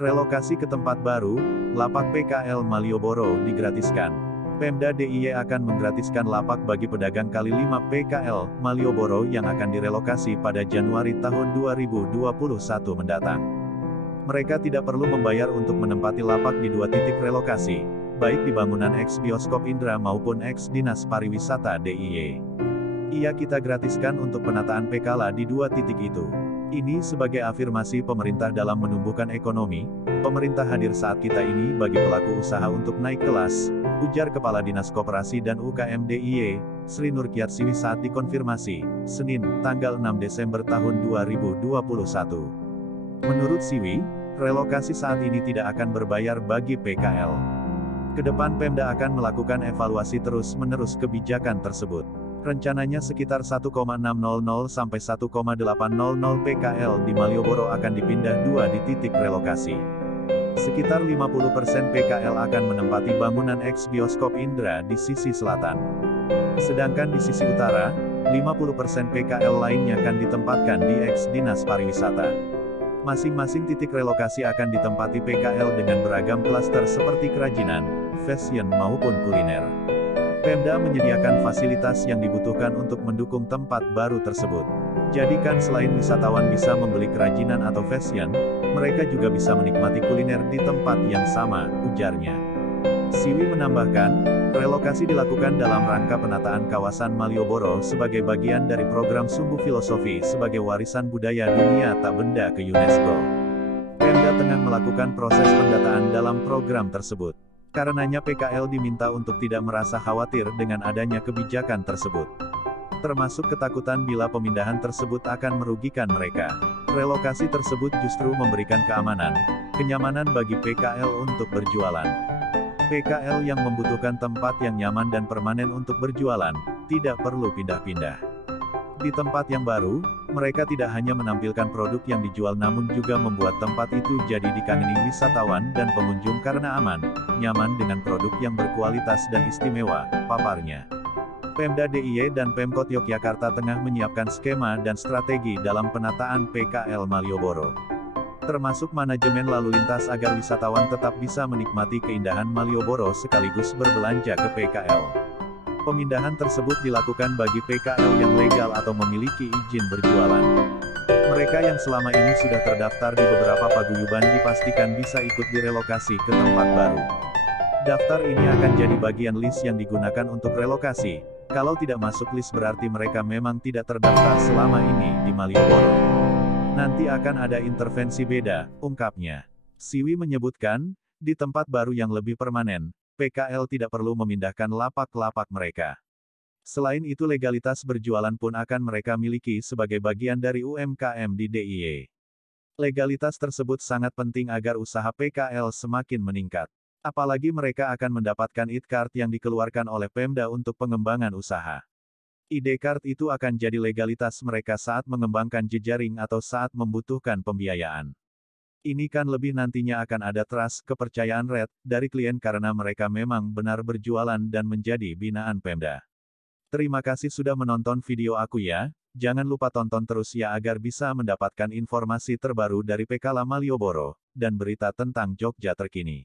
Relokasi ke tempat baru, lapak PKL Malioboro digratiskan. Pemda DIY akan menggratiskan lapak bagi pedagang kali 5 PKL Malioboro yang akan direlokasi pada Januari tahun 2021 mendatang. Mereka tidak perlu membayar untuk menempati lapak di 2 titik relokasi, baik di bangunan ex-bioskop Indra maupun ex-dinas pariwisata DIY. Ia kita gratiskan untuk penataan PKL di 2 titik itu. Ini sebagai afirmasi pemerintah dalam menumbuhkan ekonomi. Pemerintah hadir saat kita ini bagi pelaku usaha untuk naik kelas, ujar Kepala Dinas Koperasi dan UKM DIY, Sri Nurkiat Siwi saat dikonfirmasi, Senin, tanggal 6 Desember tahun 2021. Menurut Siwi, relokasi saat ini tidak akan berbayar bagi PKL. Kedepan Pemda akan melakukan evaluasi terus-menerus kebijakan tersebut. Rencananya sekitar 1,600 sampai 1,800 PKL di Malioboro akan dipindah 2 di titik relokasi. Sekitar 50% PKL akan menempati bangunan ex-bioskop Indra di sisi selatan. Sedangkan di sisi utara, 50% PKL lainnya akan ditempatkan di ex-dinas pariwisata. Masing-masing titik relokasi akan ditempati PKL dengan beragam klaster seperti kerajinan, fashion maupun kuliner. Pemda menyediakan fasilitas yang dibutuhkan untuk mendukung tempat baru tersebut. Jadikan selain wisatawan bisa membeli kerajinan atau fashion, mereka juga bisa menikmati kuliner di tempat yang sama, ujarnya. Siwi menambahkan, relokasi dilakukan dalam rangka penataan kawasan Malioboro sebagai bagian dari program Sumbu Filosofi sebagai warisan budaya dunia tak benda ke UNESCO. Pemda tengah melakukan proses pendataan dalam program tersebut. Karenanya PKL diminta untuk tidak merasa khawatir dengan adanya kebijakan tersebut. Termasuk ketakutan bila pemindahan tersebut akan merugikan mereka. Relokasi tersebut justru memberikan keamanan, kenyamanan bagi PKL untuk berjualan. PKL yang membutuhkan tempat yang nyaman dan permanen untuk berjualan, tidak perlu pindah-pindah. Di tempat yang baru, mereka tidak hanya menampilkan produk yang dijual namun juga membuat tempat itu jadi dikangeni wisatawan dan pengunjung karena aman, nyaman dengan produk yang berkualitas dan istimewa, paparnya. Pemda DIY dan Pemkot Yogyakarta tengah menyiapkan skema dan strategi dalam penataan PKL Malioboro. Termasuk manajemen lalu lintas agar wisatawan tetap bisa menikmati keindahan Malioboro sekaligus berbelanja ke PKL. Pemindahan tersebut dilakukan bagi PKL yang legal atau memiliki izin berjualan. Mereka yang selama ini sudah terdaftar di beberapa paguyuban dipastikan bisa ikut direlokasi ke tempat baru. Daftar ini akan jadi bagian list yang digunakan untuk relokasi. Kalau tidak masuk list berarti mereka memang tidak terdaftar selama ini di Malioboro. Nanti akan ada intervensi beda, ungkapnya. Siwi menyebutkan, di tempat baru yang lebih permanen, PKL tidak perlu memindahkan lapak-lapak mereka. Selain itu legalitas berjualan pun akan mereka miliki sebagai bagian dari UMKM di DIY. Legalitas tersebut sangat penting agar usaha PKL semakin meningkat. Apalagi mereka akan mendapatkan ID-card yang dikeluarkan oleh Pemda untuk pengembangan usaha. ID-card itu akan jadi legalitas mereka saat mengembangkan jejaring atau saat membutuhkan pembiayaan. Ini kan lebih nantinya akan ada trust, kepercayaan rate, dari klien karena mereka memang benar berjualan dan menjadi binaan Pemda. Terima kasih sudah menonton video aku ya, jangan lupa tonton terus ya agar bisa mendapatkan informasi terbaru dari PKL Malioboro, dan berita tentang Jogja terkini.